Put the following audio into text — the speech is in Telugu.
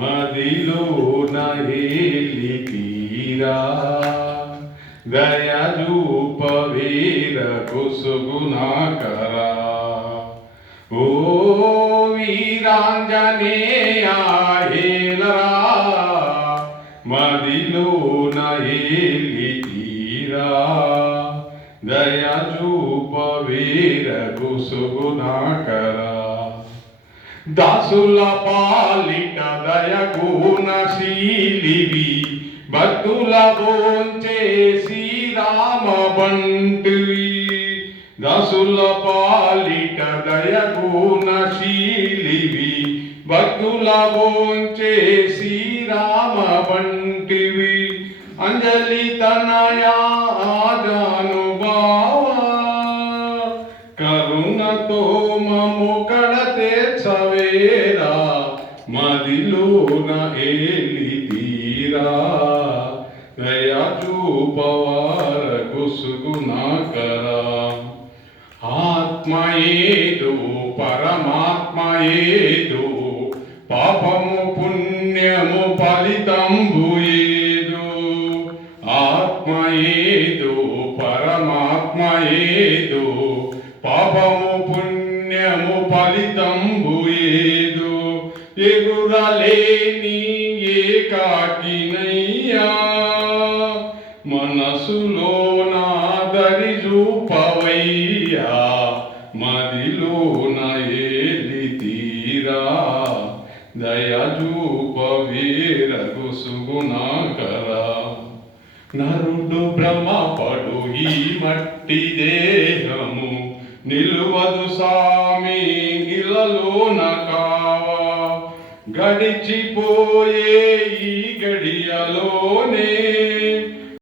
మదిలో నహేలి తీరా దయజూప వీర కుసుగుణాకరా ఓ వీరాంజనేయ హేలరా మదిలో నహేలి తీరా దయజూప వీర కుసుగుణాకరా దాసుల పాలిట దయగుణశీలివి భక్తుల భోంచే శ్రీరామ బంటివి దాసుల పాలిట దయగుణశీలివి భక్తుల భోంచే శ్రీరామ బంటివి అంజలి తనయా జానుభావా కరుణతో మము కడతేర్చవేరా మదిలోన ఏలి తీరా దయా చూపవార కుసుగుణాకరా ఆత్మ ఏదో పరమాత్మ ఏదో పాపము పుణ్యము ఫలితంబు ఏదో ఆత్మ ఏదో పరమాత్మ ఏదో పాపము పుణ్యము ఫలితంబు ఏదో ఎగురలేని ఏకాకినయ్యా మనసులో నాదరి చూపవయ్యా మదిలోన ఏలి తీరా దయజూప వీర కుసుగుణాకరా నరుడు భ్రమపడు ఈ మట్టి దేహము నిలువదు సామి ఇలలోన కావా గడిచిపోయే ఈ గడియలోనే